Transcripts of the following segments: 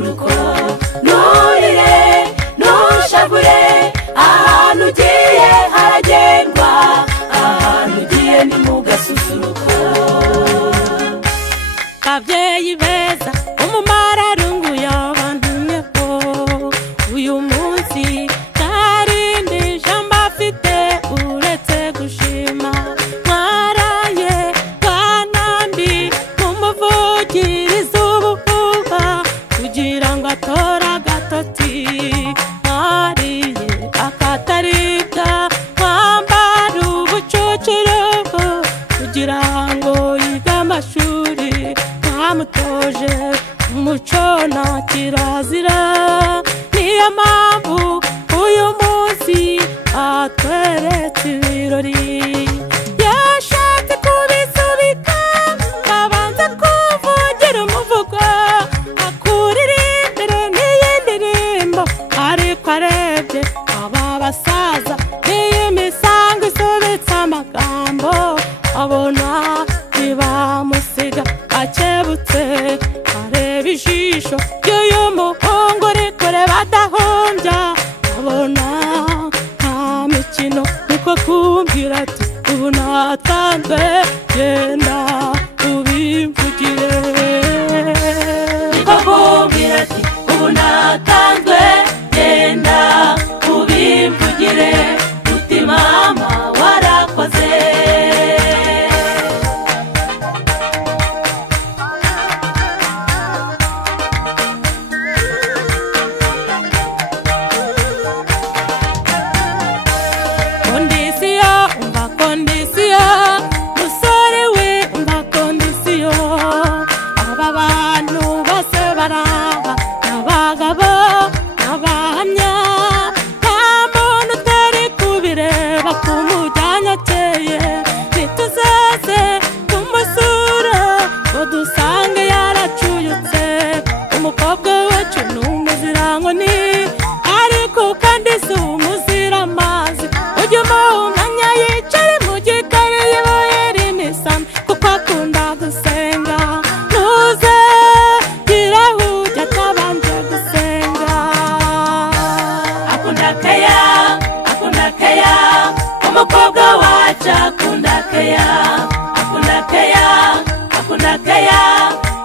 gasusuruko nurire nushabure ahantu ugiye haragendwa ahantu ugiye ni mu gasusuruko ababyeyi beza umumararungu yabantumyeho uyu munsi ntarindi jambo afite uretse gushima mwaraye kanambi mumuvugiriza ubuhuha kugira ngo atora agatoti mwariye akataribwa mwambara ubucucuruhu kugira ngo yige amashuri mutoje umuco na kirazira niyo mpamvu uyu munsi atweretse ibirori yashatse kubisubika abanza kuvugira umuvugo akuririmbire n'iyindi ndirimbo ariko arebye aba basaza n'iyi misango isobetse amagambo abona ntibamusiga akebutse areba ijisho ry'uyu muhungu rikore badahombya abona nta mikino niko kumbwira ati ubu natanzwe genda ubimvugire niko kumbwira ati ubu natanzwe genda ubimvugire uti mama warakoze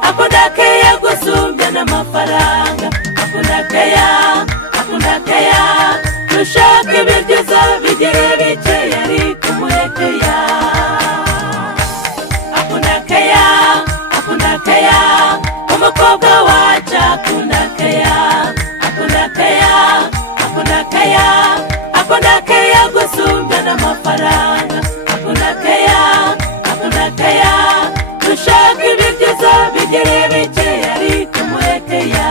akundakaya gusumbya n'amafaranga akundakaya nushaka ibiryoza bigere bike yari kumurekeya akundakaya umukobwa wacu akundakaya gusumbya n'amafaranga akundakaya nushaka ibiryoza bigere bike yari kumurekeya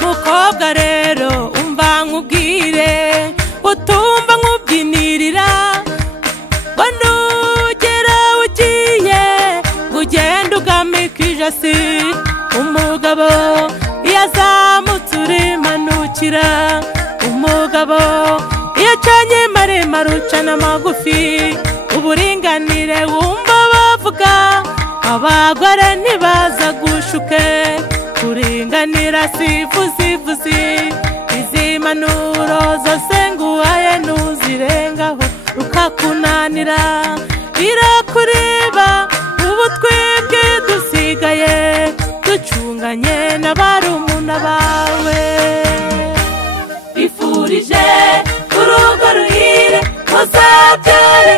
mukobwa rero umva nkubwire utumva nkubyinirira ngo nugera ugiye ugenda ugamika ijosi umugabo iyo azamutse urimanukira umugabo iyo acanye maremare ucana magufi uburinganire wumva bavuga abagore ntibaza gushuke kuringanira sivuzivuzi izi manuro zose nguhaye ntuzirengaho rukakunanira birakureba ubu twebwe dusigaye ducunganye n'abarumuna bawe bifurije urugo ruhire muzabyare